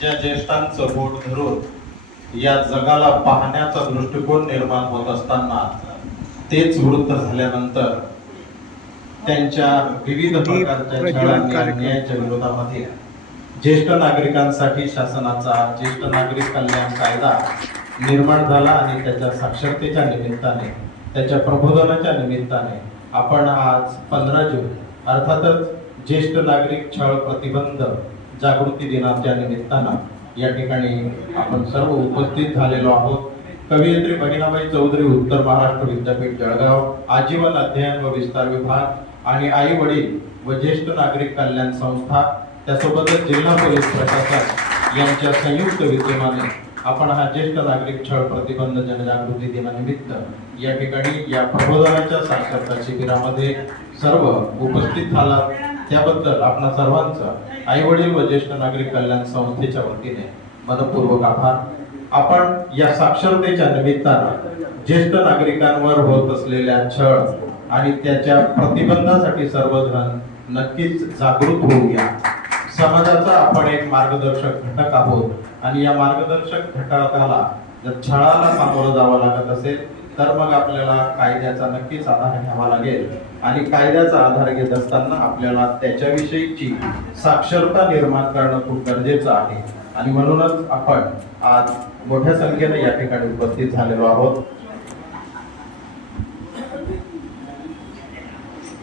ज्या ज्येष्ठांचं बोट धरून या जगाला पाहण्याचा दृष्टिकोन निर्माण होत असताना तेच वृद्ध झाल्यानंतर त्यांच्या विविध प्रकारच्या छळांनी अन्यायाच्या विरोधामध्ये ज्येष्ठ नागरिकांसाठी शासनाचा ज्येष्ठ नागरिक कल्याण कायदा निर्माण झाला आणि त्याच्या साक्षरतेच्या निमित्ताने त्याच्या प्रबोधनाच्या निमित्ताने आपण आज 15 जून अर्थातच ज्येष्ठ नागरिक छळ प्रतिबंध जागृती दिनाच्या निमित्तानं या ठिकाणी आपण सर्व उपस्थित झालेलो आहोत। कवयित्री बहिणाबाई चौधरी उत्तर महाराष्ट्र विद्यापीठ जळगाव आजीवन अध्ययन व विस्तार विभाग आणि आई वडील व ज्येष्ठ नागरिक कल्याण संस्था त्यासोबतच जिल्हा पोलीस प्रशासन यांच्या संयुक्त विद्यमाने आपण हा ज्येष्ठ नागरिक छळ प्रतिबंध जनजागृती दिनानिमित्त या ठिकाणी या प्रबोधनाच्या साक्षरता शिबिरामध्ये सर्व उपस्थित झालात त्याबद्दल आपणा सर्वांचं आई वडील व ज्येष्ठ नागरिक कल्याण संस्थेच्या वतीने मनपूर्वक आभार। आपण या साक्षरतेच्या निमित्तानं ज्येष्ठ नागरिकांवर होत असलेल्या छळ आणि त्याच्या प्रतिबंधासाठी सर्वजण नक्कीच जागृत होऊया। समाजाचा आपण एक मार्गदर्शक घटक आहोत आणि या मार्गदर्शक घटकाला जर छळाला सामोरं जावं लागत असेल तर मग आपल्याला कायद्याचा नक्कीच आधार घ्यावा लागेल आणि कायद्याचा आधार घेत असताना आपल्याला त्याच्याविषयीची साक्षरता निर्माण करणं खूप गरजेचं आहे आणि म्हणूनच आपण आज मोठ्या संख्येने या ठिकाणी उपस्थित झालेलो आहोत।